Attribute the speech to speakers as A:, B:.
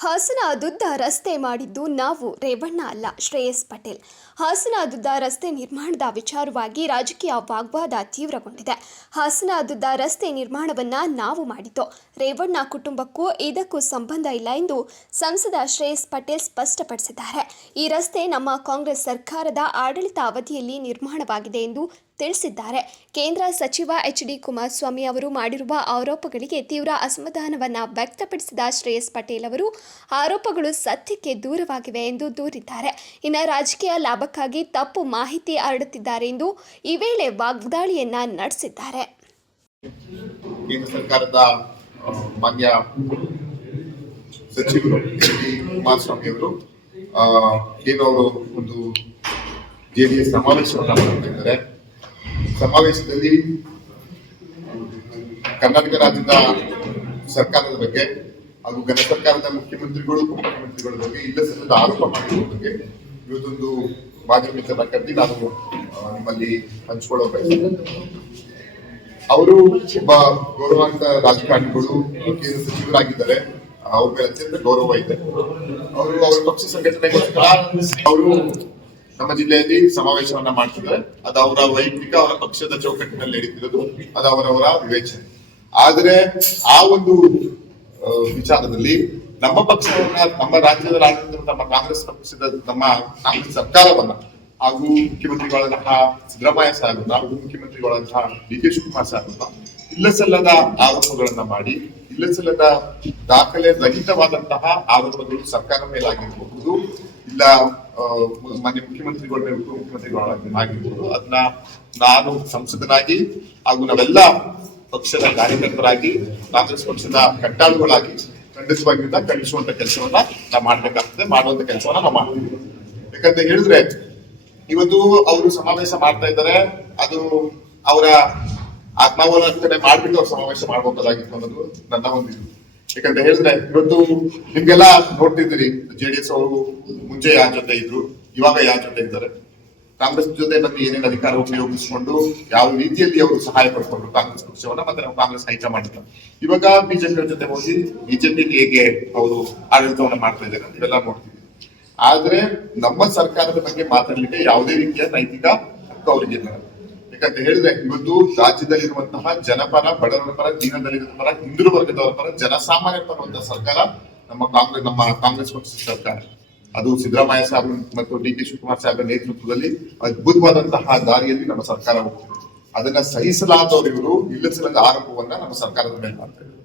A: ಹಾಸನದುದ್ದ ರಸ್ತೆ ಮಾಡಿದ್ದು ನಾವು, ರೇವಣ್ಣ ಅಲ್ಲ, ಶ್ರೇಯಸ್ ಪಟೇಲ್. ಹಾಸನದುದ್ದ ರಸ್ತೆ ನಿರ್ಮಾಣದ ವಿಚಾರವಾಗಿ ರಾಜಕೀಯ ವಾಗ್ವಾದ ತೀವ್ರಗೊಂಡಿದೆ. ಹಾಸನದುದ್ದ ರಸ್ತೆ ನಿರ್ಮಾಣವನ್ನ ನಾವು ಮಾಡಿದ್ದು. ರೇವಣ್ಣ ಕುಟುಂಬಕ್ಕೂ ಇದಕ್ಕೂ ಸಂಬಂಧ ಇಲ್ಲ ಎಂದು ಸಂಸದ ಶ್ರೇಯಸ್ ಪಟೇಲ್ ಸ್ಪಷ್ಟಪಡಿಸಿದ್ದಾರೆ. ಈ ರಸ್ತೆ ನಮ್ಮ ಕಾಂಗ್ರೆಸ್ ಸರ್ಕಾರದ ಆಡಳಿತ ಅವಧಿಯಲ್ಲಿ ನಿರ್ಮಾಣವಾಗಿದೆ ಎಂದು ತಿಳಿಸಿದ್ದಾರೆ. ಕೇಂದ್ರ ಸಚಿವ ಎಚ್ ಡಿ ಕುಮಾರಸ್ವಾಮಿ ಅವರು ಮಾಡಿರುವ ಆರೋಪಗಳಿಗೆ ತೀವ್ರ ಅಸಮಾಧಾನವನ್ನು ವ್ಯಕ್ತಪಡಿಸಿದ ಶ್ರೇಯಸ್ ಪಟೇಲ್ ಅವರು, ಆರೋಪಗಳು ಸತ್ಯಕ್ಕೆ ದೂರವಾಗಿವೆ ಎಂದು ದೂರಿದ್ದಾರೆ. ಇನ್ನು ರಾಜಕೀಯ ಲಾಭಕ್ಕಾಗಿ ತಪ್ಪು ಮಾಹಿತಿ ಹರಡುತ್ತಿದ್ದಾರೆ ಎಂದು ಈ ವೇಳೆ ವಾಗ್ದಾಳಿಯನ್ನ ನಡೆಸಿದ್ದಾರೆ.
B: ಕೇಂದ್ರ ಸರ್ಕಾರದ ಮಾನ್ಯ ಸಚಿವರು ಕುಮಾರಸ್ವಾಮಿ ಅವರು ಏನು ಅವರು ಒಂದು ಜೆಡಿಎಸ್ ಸಮಾವೇಶವನ್ನ ಮಾಡ್ತಾ ಇದ್ದಾರೆ. ಸಮಾವೇಶದಲ್ಲಿ ಕರ್ನಾಟಕ ರಾಜ್ಯದ ಸರ್ಕಾರದ ಬಗ್ಗೆ ಹಾಗೂ ಘನ ಸರ್ಕಾರದ ಮುಖ್ಯಮಂತ್ರಿಗಳು ಉಪಮುಖ್ಯಮಂತ್ರಿಗಳ ಬಗ್ಗೆ ಇಲ್ಲ ಸಲ್ಲದ ಆರೋಪ ಮಾಡಿರುವ ಬಗ್ಗೆ ಇವತ್ತೊಂದು ಮಾಧ್ಯಮದ ಕರೆದಿ ನಾನು ಆ, ನಿಮ್ಮಲ್ಲಿ ಹಂಚಿಕೊಳ್ಳುವ ಅವರು ಒಬ್ಬ ಗೌರವಾನ್ವಿತ ರಾಜಕಾರಣಿಗಳು ಕೇಂದ್ರ ಸಚಿವರಾಗಿದ್ದಾರೆ. ಅವ್ರ ಮೇಲೆ ಅತ್ಯಂತ ಗೌರವ ಇದೆ. ಅವರು ಅವರ ಪಕ್ಷ ಸಂಘಟನೆಗೋಸ್ಕರ ಅವರು ನಮ್ಮ ಜಿಲ್ಲೆಯಲ್ಲಿ ಸಮಾವೇಶವನ್ನ ಮಾಡ್ತಿದ್ದಾರೆ. ಅದು ಅವರ ವೈಯಕ್ತಿಕ, ಅವರ ಪಕ್ಷದ ಚೌಕಟ್ಟಿನಲ್ಲಿ ನಡೀತಿರೋದು, ಅದು ಅವರವರ ವಿವೇಚನೆ. ಆದ್ರೆ ಆ ಒಂದು ವಿಚಾರದಲ್ಲಿ ನಮ್ಮ ಪಕ್ಷವನ್ನ, ನಮ್ಮ ರಾಜ್ಯದ ಆಡಳಿತ ನಮ್ಮ ಕಾಂಗ್ರೆಸ್ ಪಕ್ಷದ, ನಮ್ಮ ಕಾಂಗ್ರೆಸ್ ಸರ್ಕಾರವನ್ನ ಹಾಗೂ ಮುಖ್ಯಮಂತ್ರಿಗಳಂತಹ ಸಿದ್ದರಾಮಯ್ಯ ಹಾಗೂ ಮುಖ್ಯಮಂತ್ರಿಗಳಂತಹ ಡಿ ಕೆ ಶಿವಕುಮಾರ್ ಸಾಹೇಬ್ರನ್ನ ಇಲ್ಲಸಲ್ಲದ ಆರೋಪಗಳನ್ನ ಮಾಡಿ, ಇಲ್ಲಸಲ್ಲದ ದಾಖಲೆ ರಹಿತವಾದಂತಹ ಆರೋಪಗಳು ಸರ್ಕಾರ ಮೇಲಾಗಿರಬಹುದು. ಇಲ್ಲ ಮಾನ್ಯ ಮುಖ್ಯಮಂತ್ರಿಗಳನ್ನ ಉಪಮುಖ್ಯಮಂತ್ರಿಗಳಾಗಿರ್ಬೋದು ಅದನ್ನ ನಾನು ಸಂಸದನಾಗಿ ಹಾಗೂ ನಾವೆಲ್ಲ ಪಕ್ಷದ ಕಾರ್ಯಕರ್ತರಾಗಿ, ಕಾಂಗ್ರೆಸ್ ಪಕ್ಷದ ಕಟ್ಟಾಳುಗಳಾಗಿ ಖಂಡಿಸುವಾಗಿಂದ ಖಂಡಿಸುವಂತ ಕೆಲಸವನ್ನ ನಾವು ಮಾಡ್ಬೇಕಾಗ್ತದೆ, ಮಾಡುವಂತ ಕೆಲಸವನ್ನ ನಾವು ಮಾಡ್ತೀವಿ. ಯಾಕಂತ ಹೇಳಿದ್ರೆ, ಇವತ್ತು ಅವರು ಸಮಾವೇಶ ಮಾಡ್ತಾ ಇದ್ದಾರೆ, ಅದು ಅವರ ಆತ್ಮಾವಲೋಕನೆ ಮಾಡ್ಬಿಟ್ಟು ಅವ್ರು ಸಮಾವೇಶ ಮಾಡ್ಬೋದಾಗಿತ್ತು ಅನ್ನೋದು ನನ್ನ ಒಂದು ಯಾಕಂತ ಹೇಳಿದ್ರೆ ಇವತ್ತು ನಿಮ್ಗೆಲ್ಲ ನೋಡ್ತಿದ್ದೀರಿ ಜೆಡಿಎಸ್ ಅವರು ಮುಂಚೆ ಯಾರ ಜೊತೆ ಇದ್ರು, ಇವಾಗ ಯಾರ ಜೊತೆ ಇದ್ದಾರೆ? ಕಾಂಗ್ರೆಸ್ ಜೊತೆ ಬಂದು ಏನೇನು ಅಧಿಕಾರ ಉಪಯೋಗಿಸಿಕೊಂಡು, ಯಾವ ರೀತಿಯಲ್ಲಿ ಅವರು ಸಹಾಯ ಪಡ್ಕೊಂಡ್ರು ಕಾಂಗ್ರೆಸ್ ಪಕ್ಷವನ್ನ, ಮತ್ತೆ ನಾವು ಕಾಂಗ್ರೆಸ್ ಹೈಕಮಾಂಡ್ ಇವಾಗ ಬಿಜೆಪಿ ಜೊತೆ ಹೋಗಿ, ಬಿಜೆಪಿ ಹೇಗೆ ಅವರು ಆಡಳಿತವನ್ನ ಮಾಡ್ತಾ ಇದ್ದಾರೆ ಇವೆಲ್ಲ ನೋಡ್ತೀವಿ ಆದ್ರೆ ನಮ್ಮ ಸರ್ಕಾರದ ಬಗ್ಗೆ ಮಾತಾಡ್ಲಿಕ್ಕೆ ಯಾವುದೇ ರೀತಿಯ ನೈತಿಕ ಹಕ್ಕು ಅವರಿಗಿಲ್ಲ ಯಾಕಂತ ಹೇಳಿದ್ರೆ ಇವತ್ತು ರಾಜ್ಯದಲ್ಲಿರುವಂತಹ ಜನಪರ, ಬಡವರ ಪರ, ದೀನದಲಿತರ ಪರ ಹಿಂದುಳಿದ ವರ್ಗದವರ ಪರ, ಜನಸಾಮಾನ್ಯರ ಪರವಂತಹ ಸರ್ಕಾರ ನಮ್ಮ ಕಾಂಗ್ರೆಸ್ ನಮ್ಮ ಕಾಂಗ್ರೆಸ್ ಪಕ್ಷದ ಸರ್ಕಾರ. ಅದು ಸಿದ್ದರಾಮಯ್ಯ ಸಾಹೇಬ್ ಮತ್ತು ಡಿ ಕೆ ಶಿವಕುಮಾರ್ ಸಾಹೇಬ್ರ ನೇತೃತ್ವದಲ್ಲಿ ಅದ್ಭುತವಾದಂತಹ ದಾರಿಯಲ್ಲಿ ನಮ್ಮ ಸರ್ಕಾರ ಹೋಗ್ತಿದೆ ಅದನ್ನ ಸಹಿಸಲಾದವರು ಇವರು ಆರೋಪವನ್ನ ನಮ್ಮ ಸರ್ಕಾರದ ಮೇಲೆ ಮಾಡ್ತಾ